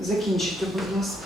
Закінчите, будь ласка.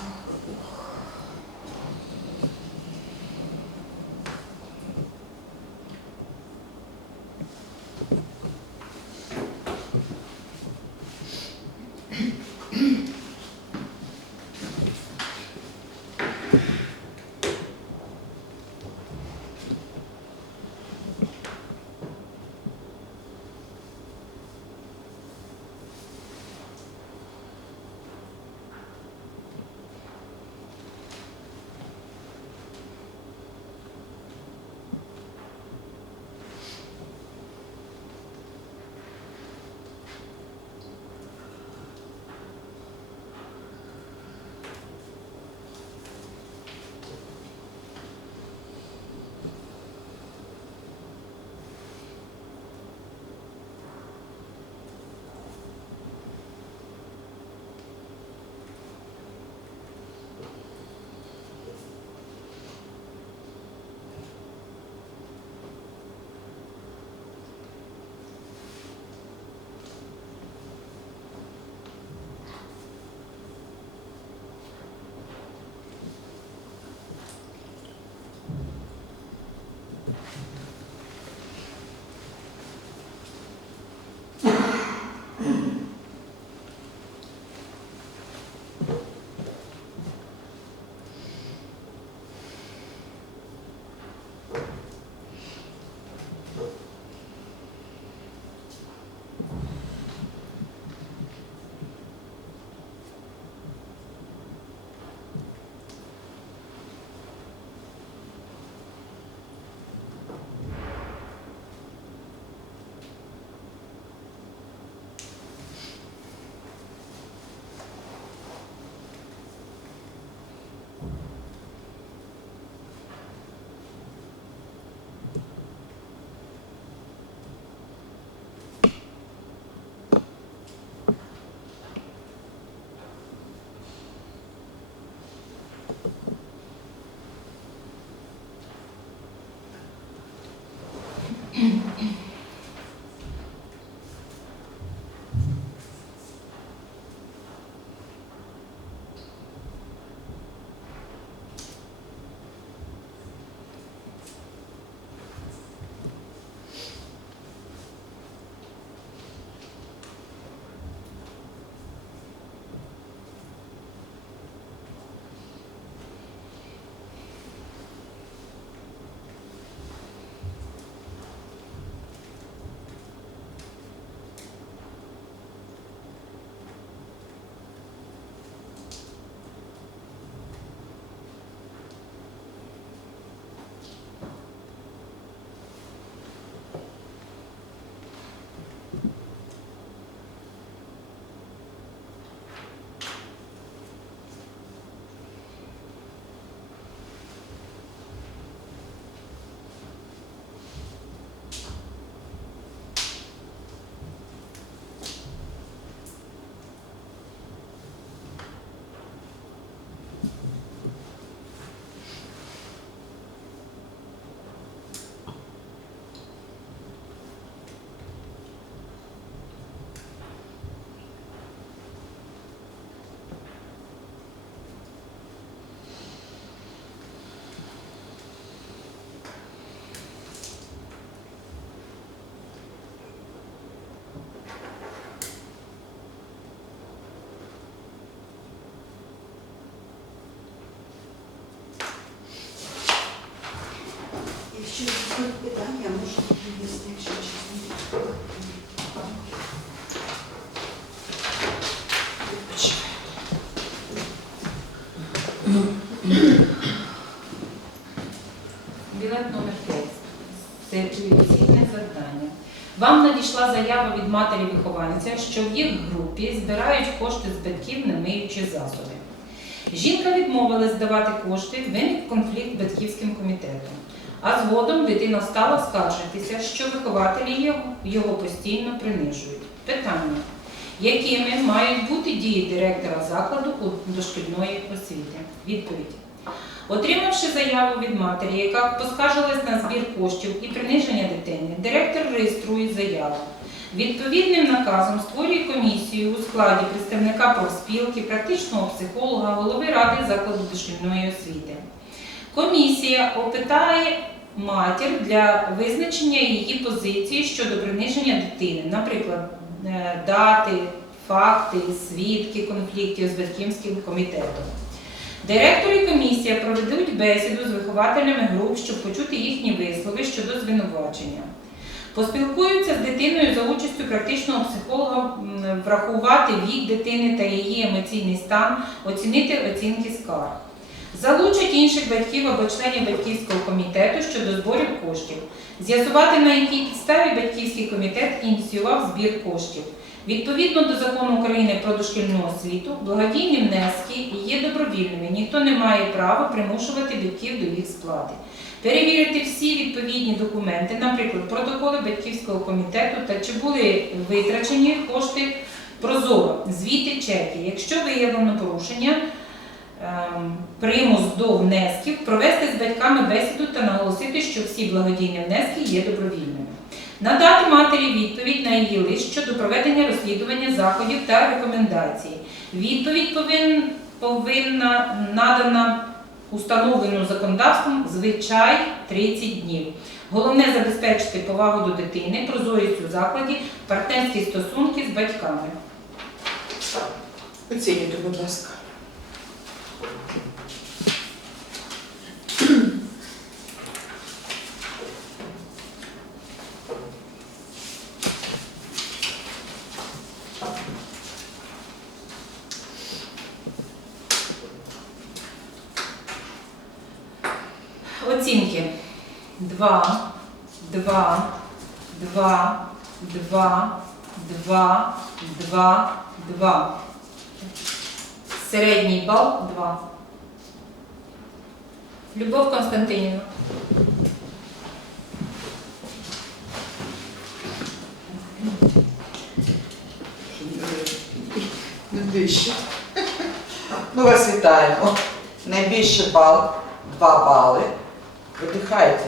Питання, можу відповісти, якщо чесно. Білет номер 5. Це завдання. Вам надійшла заява від матері вихованця, що в їх групі збирають кошти з батьків на миючі засоби. Жінка відмовилась здавати кошти, виник конфлікт батьківським комітетом. А згодом дитина стала скаржитися, що вихователі його, постійно принижують. Питання: якими мають бути дії директора закладу дошкільної освіти? Відповідь. Отримавши заяву від матері, яка поскаржилась на збір коштів і приниження дитини, директор реєструє заяву. Відповідним наказом створює комісію у складі представника профспілки, практичного психолога, голови ради закладу дошкільної освіти. Комісія опитає матір для визначення її позиції щодо приниження дитини, наприклад, е, дати, факти, свідки конфліктів з батьківським комітетом. Директор і комісія проведуть бесіду з вихователями груп, щоб почути їхні вислови щодо звинувачення. Поспілкуються з дитиною за участю практичного психолога, врахувати вік дитини та її емоційний стан, оцінити оцінки скарг. Залучать інших батьків або членів батьківського комітету щодо зборів коштів, з'ясувати на якій підставі батьківський комітет ініціював збір коштів. Відповідно до закону України про дошкільну освіту, благодійні внески є добровільними. Ніхто не має права примушувати батьків до їх сплати. Перевірити всі відповідні документи, наприклад, протоколи батьківського комітету та чи були витрачені кошти прозоро, звіти чеки. Якщо виявлено порушення, примус до внесків, провести з батьками бесіду та наголосити, що всі благодійні внески є добровільними. Надати матері відповідь на її лист щодо проведення розслідування заходів та рекомендацій. Відповідь повин- повинна надана установлену законодавством звичай 30 днів. Головне забезпечити повагу до дитини, прозорість у закладі, партнерські стосунки з батьками. Оцінюйте, будь ласка. Оцінки 2, 2, 2, 2, 2, 2, 2. Середній бал 2. Любов Константинівна. Найбільше. Ми вас вітаємо. Найбільший бал 2 бали. Видихайте.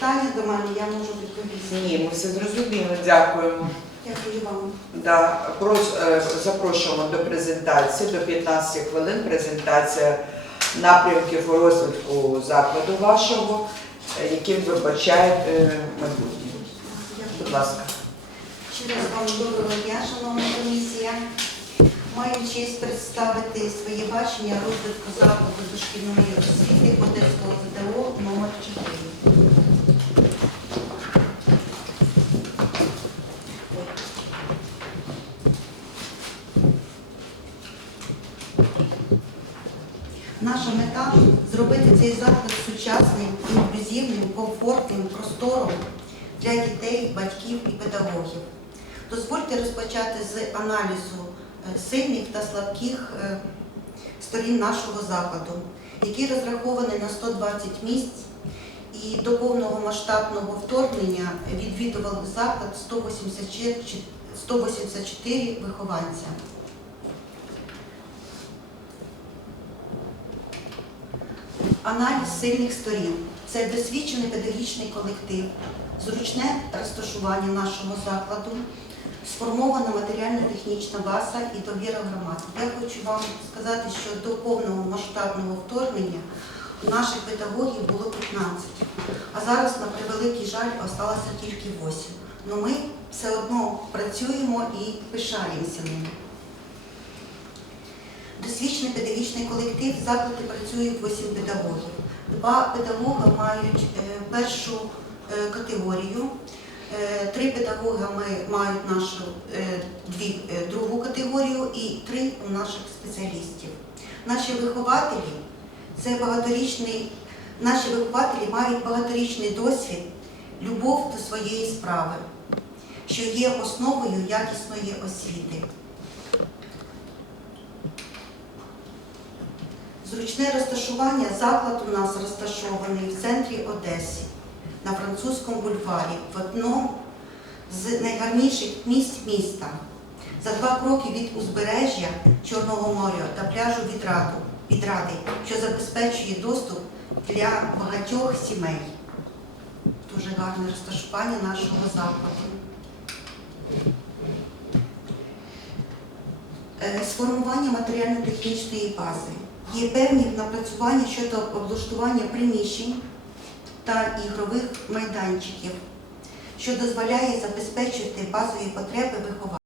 Питання до мене, я можу відповісти. Ні, ми все зрозуміли, дякуємо. Дякую вам. Да, прос- е, запрошуємо до презентації, до 15 хвилин. Презентація напрямків розвитку закладу вашого, е, яким ви бачаєте майбутнє. Будь ласка. Ще раз вам доброго дня, шановна комісія. Маю честь представити своє бачення розвитку закладу дошкільної освіти Одеського ЗДО номер 4. Наша мета зробити цей заклад сучасним, інклюзивним, комфортним, простором для дітей, батьків і педагогів. Дозвольте розпочати з аналізу е, сильних та слабких е, сторін нашого закладу, який розрахований на 120 місць. І до повного масштабного вторгнення відвідував заклад 184 184 вихованця. Аналіз сильних сторін це досвідчений педагогічний колектив, зручне розташування нашого закладу, сформована матеріально-технічна база і довіра громад. Я хочу вам сказати, що до повного масштабного вторгнення наших педагогів було 15, а зараз, на превеликий жаль, осталося тільки 8. Але ми все одно працюємо і пишаємося ними. Досвідчений педагогічний колектив в закладі працюють 8 педагогів. Два педагога мають е, першу е, категорію, е, три педагога мають нашу дві, другу категорію і три у наших спеціалістів. Наші вихователі це багаторічний, наші вихователі мають багаторічний досвід, любов до своєї справи, що є основою якісної освіти. Зручне розташування заклад у нас розташований в центрі Одеси, на французькому бульварі, в одному з найгарніших місць міста. За два кроки від узбережжя Чорного моря та пляжу Відраду, Відради, що забезпечує доступ для багатьох сімей. Дуже гарне розташування нашого закладу. Е, Сформування матеріально-технічної бази. Є певні напрацювання щодо облаштування приміщень та ігрових майданчиків, що дозволяє забезпечити базові потреби виховання.